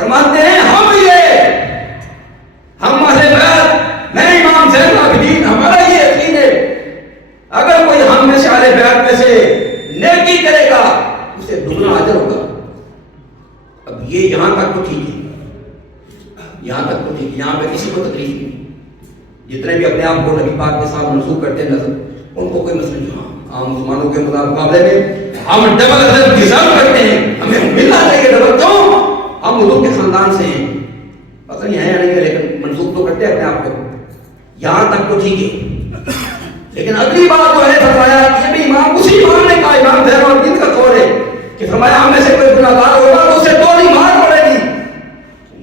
فرماتے ہیں ہم اہل بیت، میں امام زین العابدین، ہمارا یہ یقین ہے اگر کوئی ہم میں سے اہل بیت میں سے نیکی کرے گا اسے دگنا اجر ہوگا۔ اب یہ یہاں تک تو ٹھیک ہے، یہاں تک تو ٹھیک ہے، یہاں پہ کسی کو تکلیف نہیں۔ جتنے بھی اپنے آپ کو نبی پاک کے ساتھ منسوب کرتے ہیں نظر، ان کو کوئی مسئلہ نہیں۔ عام مسلمانوں کے مقابلے میں ہم ڈبل اجر ڈیزرو کرتے ہیں، ہمیں ملنا چاہیے ڈبل۔ کیوں؟ ہم حضور کے خاندان سے ہیں، پتہ نہیں ہے یا نہیں ہے، لیکن منسوب تو کرتے ہیں اپنے آپ کو۔ یہاں تک تو ٹھیک ہے، لیکن اگلی بات جو ہے فرمایا، یہ بھی امام اسی امام نے کہا، امام زین العابدین کا قول ہے کہ فرمایا ہم میں سے کوئی گناہگار ہوگا تو اسے دو مار پڑے گی۔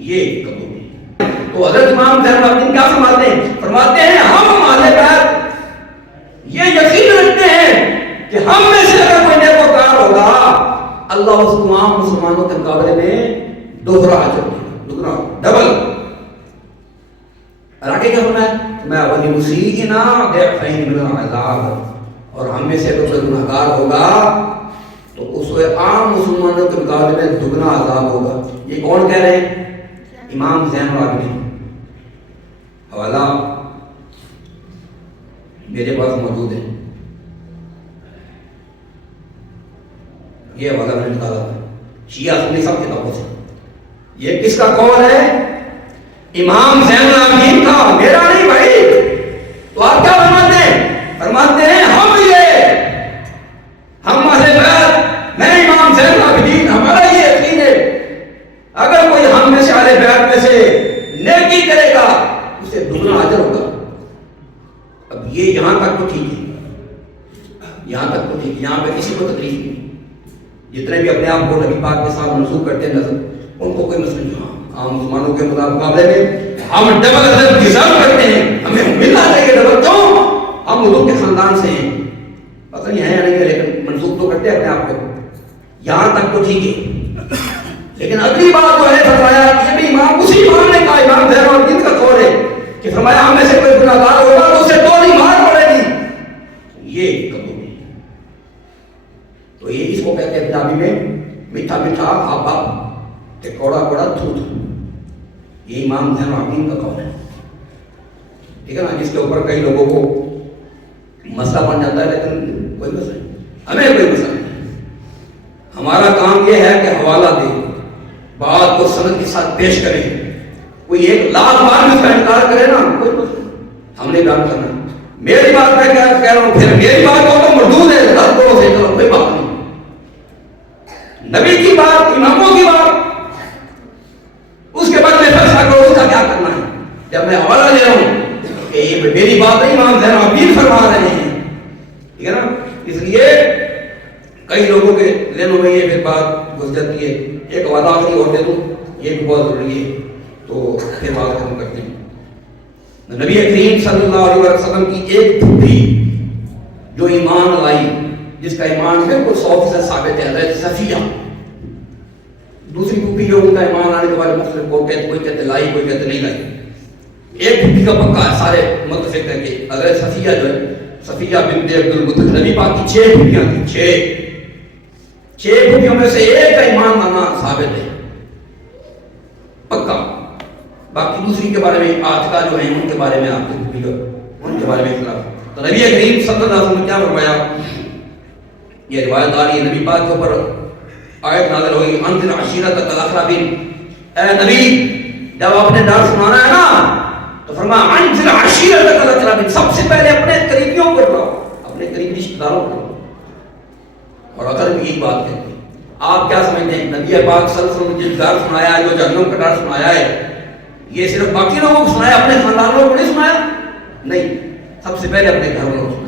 یہ قبول ہے۔ تو حضرت امام زین العابدین کیا فرماتے ہیں؟ فرماتے ہیں ہم اہل بیت یہ یقین رکھتے ہیں کہ ہم میں سے اگر کوئی نیکوکار ہوگا اللہ اس تمام مسلمانوں کے مقابلے میں دوہرا اجر دے گا، دگنا، ڈبل۔ اور آگے کیا فرمایا؟ میں وَلِمُسِيئِنَا ضِعْفَيْنِ مِنَ الْعَذَابِ، اور ہم میں سے اگر کوئی گناہگار ہوگا تو اس کو عام مسلمانوں کے مقابلے میں دگنا عذاب ہوگا۔ یہ کون کہہ رہے ہیں؟ امام زین العابدین۔ حوالہ میرے پاس موجود ہے، یہ حوالہ میں نے نکالا تھا شیعہ سنی سب کتابوں سے۔ یہ کس کا قول ہے؟ امام زین العابدین کا، میرا نہیں بھائی۔ تو آپ کیا فرماتے ہیں؟ فرماتے ہیں ہم اہل بیت، میں امام زین العابدین، ہمارا یہ یقین ہے اگر کوئی ہم میں سے اہل بیت میں سے نیکی کرے گا اسے دگنا اجر ہوگا۔ اب یہ یہاں تک تو ٹھیک ہے، یہاں تک تو ٹھیک ہے، یہاں پہ کسی کو تکلیف نہیں۔ جتنے بھی اپنے آپ کو نبی پاک کے ساتھ منسوب کرتے ہیں نظر، ان کو کوئی مسئلہ نہیں۔ عام مسلمانوں کے مقابلے میں ہم ڈبل اجر ڈیزرو کرتے ہیں، ہمیں ملنا چاہیے ڈبل۔ کیوں؟ ہم حضور کے خاندان سے ہیں، پتہ نہیں ہے یا نہیں ہے، لیکن منسوب تو کرتے ہیں اپنے آپ کو۔ یہاں تک تو ٹھیک ہے، لیکن اگلی بات جو ہے فرمایا، یہ بھی امام اسی امام نے کہا، امام زین العابدین کا قول ہے کہ فرمایا ہم میں سے کوئی گناہگار ہوگا تو اسے دو مار پڑے گی۔ یہ قبول ہے۔ تو یہ اس کو کہتے ہیں پنجابی میں میٹھا میٹھا ہاپ ہاپ کہ کوڑا کوڑا تھو تھو۔ یہ امام زین العابدین کا قول ہے، ٹھیک ہے نا، جس کے اوپر کئی لوگوں کو مسئلہ بن جاتا ہے، لیکن کوئی مسئلہ نہیں، ہمیں کوئی مسئلہ نہیں۔ ہمارا کام یہ ہے کہ حوالہ دے، بات کو سند کے ساتھ پیش کریں۔ کوئی 1,00,000 بار میں اس کا انکار کرے نا، کوئی مسئلہ نہیں، ہم نے بیان کرنا۔ میری بات میں کہہ رہا ہوں، پھر میری بات کو تو مردود ہے، رد کرو سے کرو، کوئی بات نہیں۔ نبی کی بات، اماموں کی بات، اس کے بعد میں فیصلہ کرو اس کا کیا کرنا ہے۔ جب میں حوالہ دے رہا ہوں کہ یہ میری بات ہے، امام زین العابدین فرما رہے ہیں، ٹھیک ہے نا، اس لیے کئی لوگوں کے ذہنوں میں یہ پھر بات گھس جاتی ہے۔ ایک حوالہ آخری اور دے دوں، یہ بھی بہت ضروری ہے، تو پھر بات ختم کرتے ہیں۔ نبی کریم صلی اللہ علیہ وسلم کی ایک پھوپھی جو ایمان لائی، جس کا ایمان بالکل 100% ثابت ہے، حضرت صفیہ۔ دوسری پھوپھی جو ان کا ایمان آنے کے بعد مختلف کوئی کہتے لائی، کوئی کہتے نہیں لائی۔ ایک پھوپھی کا پکا ہے، سارے متفق ہیں کہ حضرت صفیہ جو ہے، صفیہ بنت عبد المطلب، نبی پاک کی 6 پھوپھیاں تھیں، 6 پھوپھیوں میں سے ایک کا ایمان لانا ثابت ہے، پکا۔ باقی دوسری کے بارے میں آتکا جو ہیں ان کے بارے میں آپ کی ان کے بارے میں اختلاف۔ تو نبی کریم صلی اللہ علیہ وسلم نے کیا فرمایا؟ یہ روایت آ رہی ہے، نبی پاک کے اوپر آیت نازل ہوئی، انذر عشیرتک الاقربین۔ اے نبی جب آپ نے ڈر سنانا ہے نا تو فرمایا انذر عشیرتک الاقربین، سب سے پہلے اپنے قریبیوں کو ڈراؤ، اپنے قریبی رشتہ داروں کو۔ اور اگر بھی یہی بات کہتے ہیں، آپ کیا سمجھتے ہیں نبی پاک صلی اللہ علیہ وسلم نے جس ڈر سنایا ہے، جو جہنم کا ڈر سنایا ہے، یہ صرف باقی لوگوں کو سنایا، اپنے خاندانوں کو نہیں سنایا؟ نہیں، سب سے پہلے اپنے گھر والوں کو سنایا۔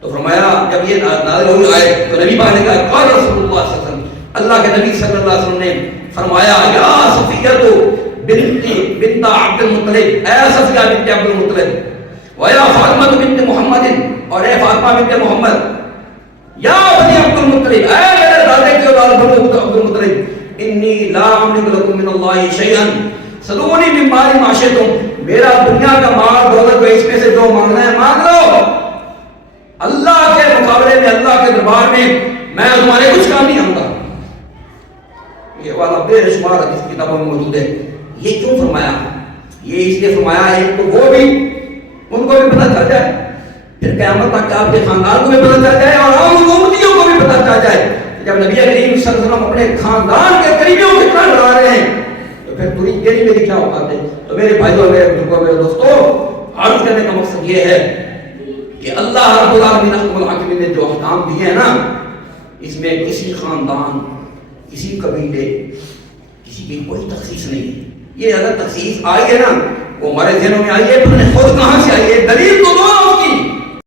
تو فرمایا جب یہ نازل ہوئی آئے تو نبی پاک نے کہا قال رسول اللہ صلی اللہ علیہ وسلم، اللہ کے نبی صلی اللہ علیہ وسلم نے فرمایا یا صفیہ بنت عبد المطلب، اے صفیہ بنت عبد المطلب، ویا فاطمہ بنت محمد، اور اے فاطمہ بنت محمد، یا بنی عبد المطلب، اے میرے دادے کے اولاد بنو عبد المطلب، انی لا املک لکم من اللہ شیئا سلونی من مال ما شئتم، میرا دنیا کا مال دولت کو اس میں سے جو مانگنا ہے مانگ لو، اللہ کے مقابلے میں، اللہ کے دربار میں میں تمہارے کچھ کام نہیں آؤں گا، یہ والا بے شمار حدیث کتابوں میں موجود ہے. یہ کیوں فرمایا؟ یہ اس لیے فرمایا ہے تو وہ بھی ان کو بھی پتہ چل جائے, پھر قیامت تک آپ کے خاندان کو بھی پتہ چل جائے اور عام امتیوں کو بھی پتہ چل جائے. جب نبی کریم صلی اللہ علیہ وسلم اپنے خاندان کے قریبیوں کو اتنا ڈرا رہے ہیں تو پھر پوری تیری میری کیا اوقات ہے؟ تو میرے بھائیوں میرے بزرگوں میرے دوستوں, عرض کرنے کا مقصد یہ ہے کہ اللہ رب العالمین احکم الحاکمین نے جو احکام دیے ہیں نا, اس میں کسی خاندان, کسی قبیلے, کسی کی کوئی تخصیص نہیں ہے. یہ اگر تخصیص آئی ہے نا وہ ہمارے ذہنوں میں آئی ہے, تو نے خود کہاں سے آئی ہے؟ دلیل تو دو.